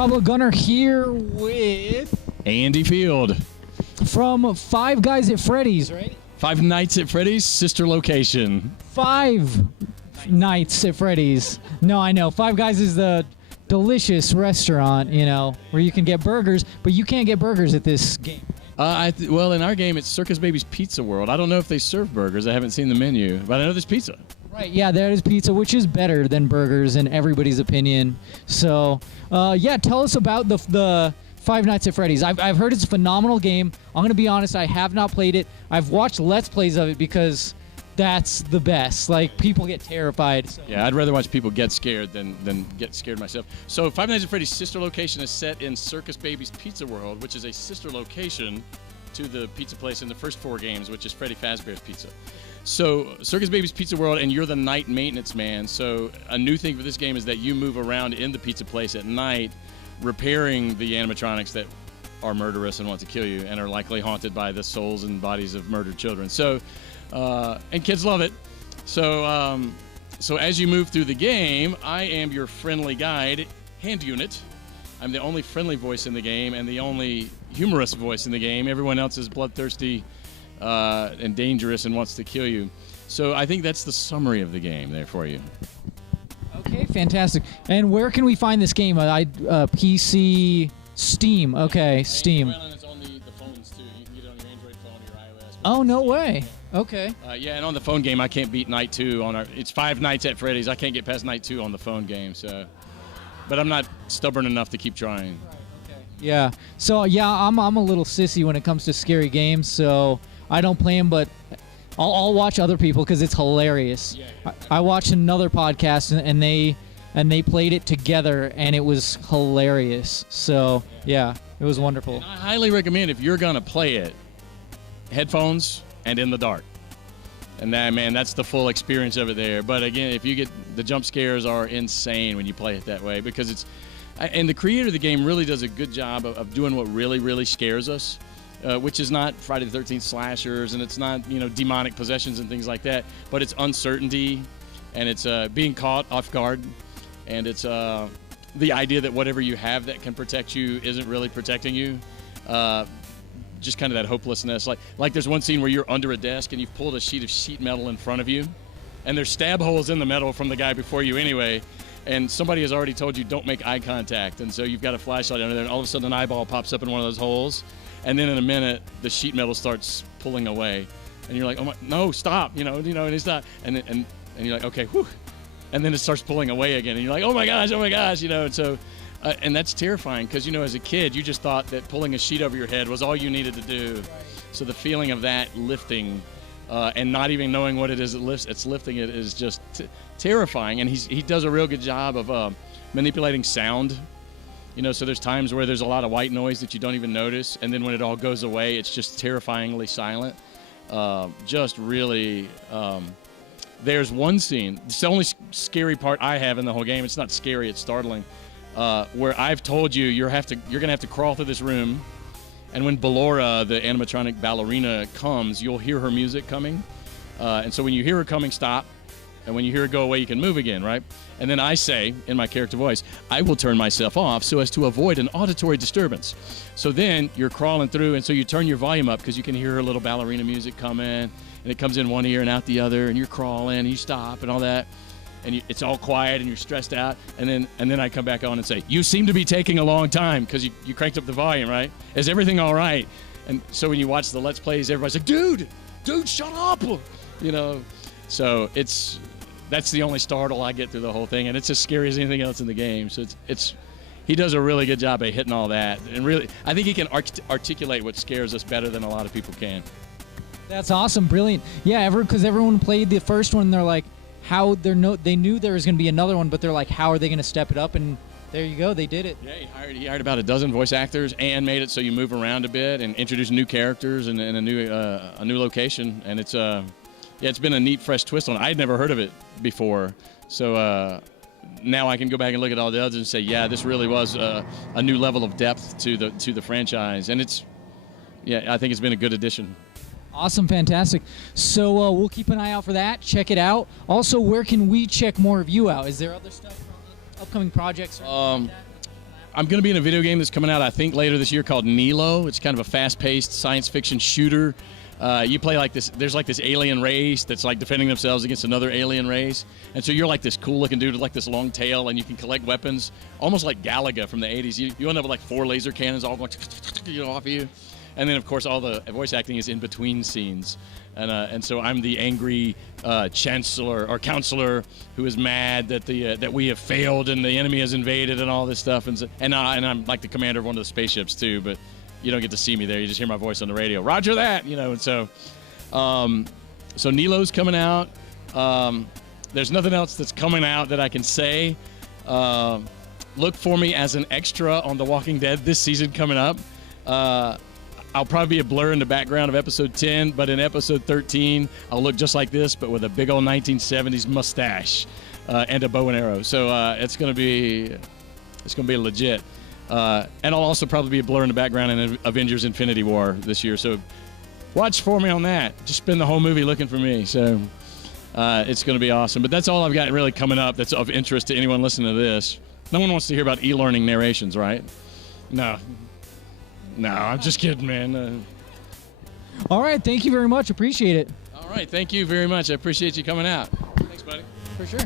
Pablo Gunner here with Andy Field from Five Guys at Freddy's, right? Five Nights at Freddy's, sister location. Five Nights at Freddy's. No, I know. Five Guys is the delicious restaurant, you know, where you can get burgers, but you can't get burgers at this game. Well, in our game, it's Circus Baby's Pizza World. I don't know if they serve burgers. I haven't seen the menu, but I know there's pizza. Right, yeah, there is pizza, which is better than burgers in everybody's opinion. So, yeah, tell us about the Five Nights at Freddy's. I've heard it's a phenomenal game. I'm going to be honest, I have not played it. I've watched Let's Plays of it because that's the best. Like, people get terrified. So. Yeah, I'd rather watch people get scared than get scared myself. So Five Nights at Freddy's sister location is set in Circus Baby's Pizza World, which is a sister location to the pizza place in the first 4 games, which is Freddy Fazbear's Pizza. So Circus Baby's Pizza World, and you're the night maintenance man. So a new thing for this game is that you move around in the pizza place at night, repairing the animatronics that are murderous and want to kill you and are likely haunted by the souls and bodies of murdered children. So, and kids love it. So, so as you move through the game, I am your friendly guide, Hand Unit. I'm the only friendly voice in the game and the only humorous voice in the game. Everyone else is bloodthirsty and dangerous and wants to kill you. So I think that's the summary of the game there for you. Okay, fantastic. And where can we find this game? PC, Steam. Okay, Steam. Well, and it's on the phones too. You can get it on your Android phone or your iOS. Oh, no way. Okay. Yeah, and on the phone game, I can't beat Night 2 on our. It's Five Nights at Freddy's. I can't get past Night 2 on the phone game. So, but I'm not stubborn enough to keep trying. Okay. Yeah. So yeah, I'm a little sissy when it comes to scary games. So I don't play them, but I'll watch other people because it's hilarious. Yeah. I watched another podcast and they played it together and it was hilarious. So yeah, it was wonderful. And I highly recommend if you're gonna play it, headphones and in the dark. And that, man, that's the full experience of it there. But again, if you get the jump scares are insane when you play it that way because it's, and the creator of the game really does a good job of doing what really scares us. Which is not Friday the 13th slashers, and it's not, you know, demonic possessions and things like that, but it's uncertainty, and it's being caught off guard, and it's the idea that whatever you have that can protect you isn't really protecting you. Just kind of that hopelessness. Like there's one scene where you're under a desk and you've pulled a sheet of sheet metal in front of you, and there's stab holes in the metal from the guy before you anyway, and somebody has already told you don't make eye contact, and so you've got a flashlight under there, and all of a sudden an eyeball pops up in one of those holes. And then in a minute, the sheet metal starts pulling away, and you're like, "Oh my, no, stop!" You know, and it's not. And you're like, "Okay, whew," and then it starts pulling away again, and you're like, oh my gosh," you know. And so, and that's terrifying because, you know, as a kid, you just thought that pulling a sheet over your head was all you needed to do. Right. So the feeling of that lifting, and not even knowing what it is it's lifting it is just terrifying. And he does a real good job of manipulating sound. You know, so there's times where there's a lot of white noise that you don't even notice, and then when it all goes away, it's just terrifyingly silent. Just really, there's one scene. It's the only scary part I have in the whole game. It's not scary; it's startling. Where I've told you you're gonna have to crawl through this room, and when Ballora, the animatronic ballerina, comes, you'll hear her music coming, and so when you hear her coming, stop. And when you hear it go away, you can move again, right? And then I say, in my character voice, I will turn myself off so as to avoid an auditory disturbance. So then you're crawling through, and so you turn your volume up because you can hear her little ballerina music coming, and it comes in one ear and out the other, and you're crawling, and you stop, and all that. And it's all quiet, and you're stressed out. And then I come back on and say, you seem to be taking a long time because you cranked up the volume, right? Is everything all right? And so when you watch the Let's Plays, everybody's like, dude, shut up, you know? So that's the only startle I get through the whole thing, and it's as scary as anything else in the game. So he does a really good job of hitting all that, and really, I think he can articulate what scares us better than a lot of people can. That's awesome, brilliant. Yeah, because everyone played the first one, they're like, they knew there was going to be another one, but they're like, how are they going to step it up? And there you go, they did it. Yeah, he hired about a dozen voice actors and made it so you move around a bit and introduce new characters and a new location, and it's yeah, it's been a neat, fresh twist on it. I had never heard of it before, so now I can go back and look at all the others and say, yeah, this really was a new level of depth to the franchise, and I think it's been a good addition. Awesome, fantastic. So we'll keep an eye out for that. Check it out. Also, where can we check more of you out? Is there other stuff, upcoming projects? Or I'm going to be in a video game that's coming out, I think, later this year called Nilo. It's kind of a fast-paced science fiction shooter. You play like this. There's like this alien race that's like defending themselves against another alien race, and so you're like this cool-looking dude with like this long tail, and you can collect weapons, almost like Galaga from the '80s. You end up with like 4 laser cannons all going off of you, and then of course all the voice acting is in between scenes, and so I'm the angry chancellor or counselor who is mad that that we have failed and the enemy has invaded and all this stuff, and I'm like the commander of one of the spaceships too, but. You don't get to see me there. You just hear my voice on the radio. Roger that, And so, so Nilo's coming out. There's nothing else that's coming out that I can say. Look for me as an extra on The Walking Dead this season coming up. I'll probably be a blur in the background of episode 10, but in episode 13, I'll look just like this, but with a big old 1970s mustache and a bow and arrow. So it's gonna be legit. And I'll also probably be a blur in the background in Avengers Infinity War this year. So watch for me on that. Just spend the whole movie looking for me. So it's going to be awesome. But that's all I've got really coming up that's of interest to anyone listening to this. No one wants to hear about e-learning narrations, right? No, I'm just kidding, man. All right. Thank you very much. Appreciate it. All right. Thank you very much. I appreciate you coming out. Thanks, buddy. For sure.